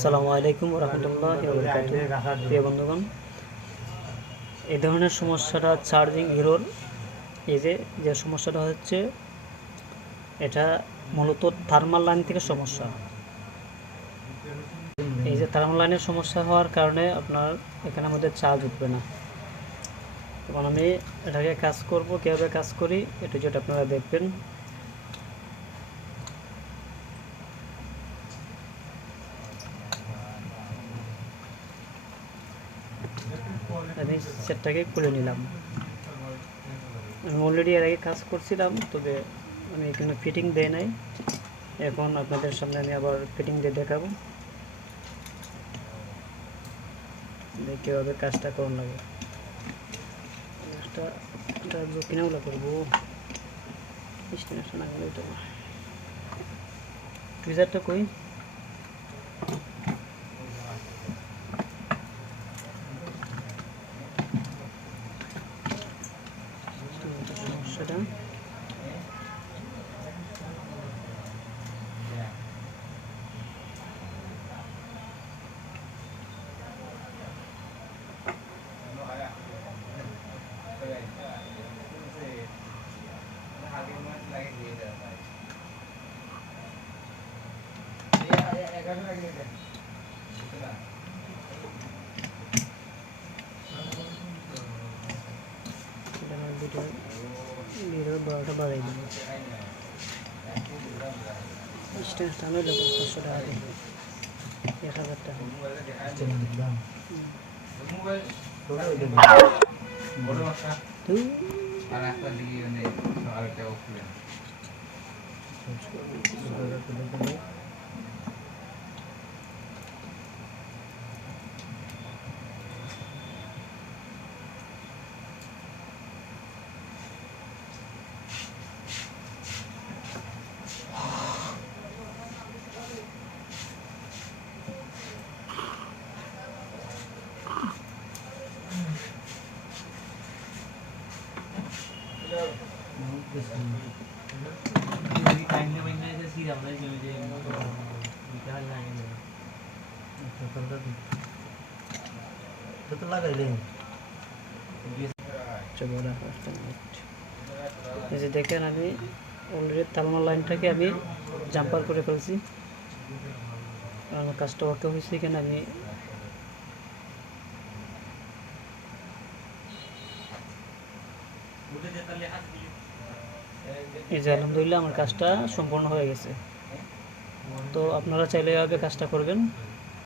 আসসালামু আলাইকুম রহমতুল্লাহি ওয়া বারাকাতুহু। প্রিয় বন্ধুগণ, এই ধরনের সমস্যাটা চার্জিং হিরোর যে সমস্যাটা হচ্ছে, এটা মূলত থার্মাল লাইন থেকে সমস্যা। এই যে থার্মাল লাইনের সমস্যা হওয়ার কারণে আপনার এখানের মধ্যে চার্জ উঠবে না। তখন আমি এটাকে কাজ করব, কীভাবে কাজ করি এটা যেটা আপনারা দেখবেন। আমি সেটটাকে খুলে নিলাম। আমি অলরেডি এর আগে কাজ করছিলাম, তবে আমি এখানে ফিটিং দেয় নাই। এখন আপনাদের সামনে আমি আবার ফিটিং দিয়ে দেখাবো কীভাবে কাজটা করুন লাগে। কিনাগুলো করবো টুইজারটা কই সমস্যাটা বারোটা বাড়াই দেবো। স্টেশনটা আমি দেবো 500 টাকা দিয়ে 1000 টাকা। এই যে দেখেন, আমি অলরেডি থার্মাল লাইনটাকে আমি জাম্পার করে ফেলছি। আমার কাজটা ওকে হয়েছে। এখানে আমি এই যে আলহামদুলিল্লাহ আমার কাজটা সম্পূর্ণ হয়ে গেছে। তো আপনারা চাইলে এভাবে কাজটা করবেন।